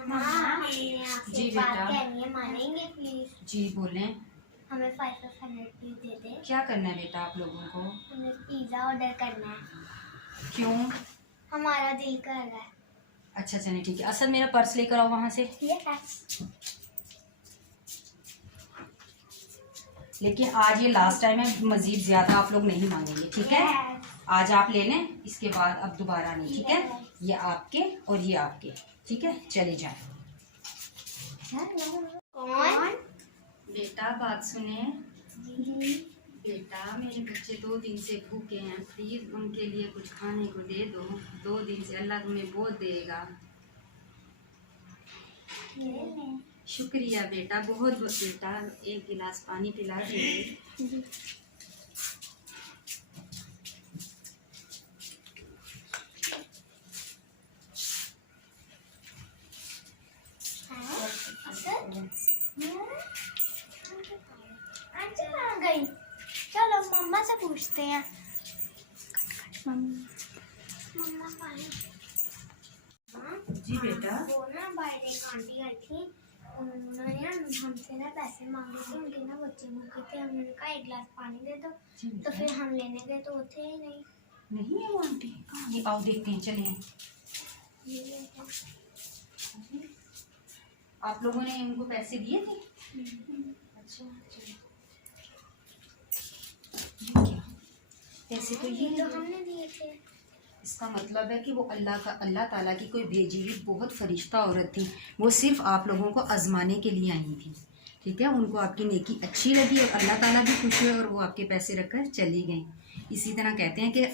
मम्मा हमने आपसे जी बात बेटा। करनी है, मानेंगे प्लीज? जी बोलें। हमें 500 प्लीज दे दे। क्या करना है बेटा आप लोगों को? हमें पिज्जा ऑर्डर करना है। क्यों? हमारा दिल कर रहा है। अच्छा चलिए ठीक है। असल मेरा पर्स लेकर आओ वहाँ से। लेकिन आज ये लास्ट टाइम है, मजीद ज्यादा आप लोग नहीं मांगेंगे, ठीक है? आज आप ले लें, इसके बाद अब दोबारा नहीं, ठीक है? ये आपके और ये आपके, ठीक है? चले जाएं। कौन? बेटा बात सुने। बेटा मेरे बच्चे 2 दिन से भूखे हैं, प्लीज उनके लिए कुछ खाने को दे दो। 2 दिन से अल्लाह तुम्हें बहुत देगा। शुक्रिया बेटा, बहुत बहुत बेटा। एक गिलास पानी पिला दीजिए। गई। चलो मम्मा से पूछते हैं। मम्मा जी बेटा। वो ना बाहर एक आंटी आई थी, उन्होंने ना हमसे ना पैसे मांगे थे, उनके ना बच्चे भूखे थे। हमने कहा 1 गिलास पानी दे दो, तो फिर हम लेने गए तो वो थे ही नहीं। नहीं है वो आंटी? कहाँ? ये आओ देखते हैं, चलिए। आप लोगों ने उनको पैसे दिए थे? अच्छा चलिए। क्या पैसे? तो ये तो हमने दिए थे। इसका मतलब है कि वो अल्लाह ताला की कोई भेजी हुई बहुत फरिश्ता औरत थी। वो सिर्फ आप लोगों को आजमाने के लिए आई थी, ठीक है? उनको आपकी नेकी अच्छी लगी और अल्लाह ताला भी खुश हुए और वो आपके पैसे रखकर चली गई। इसी तरह कहते हैं कि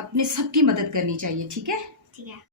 अपने सबकी मदद करनी चाहिए, ठीक है? ठीक है।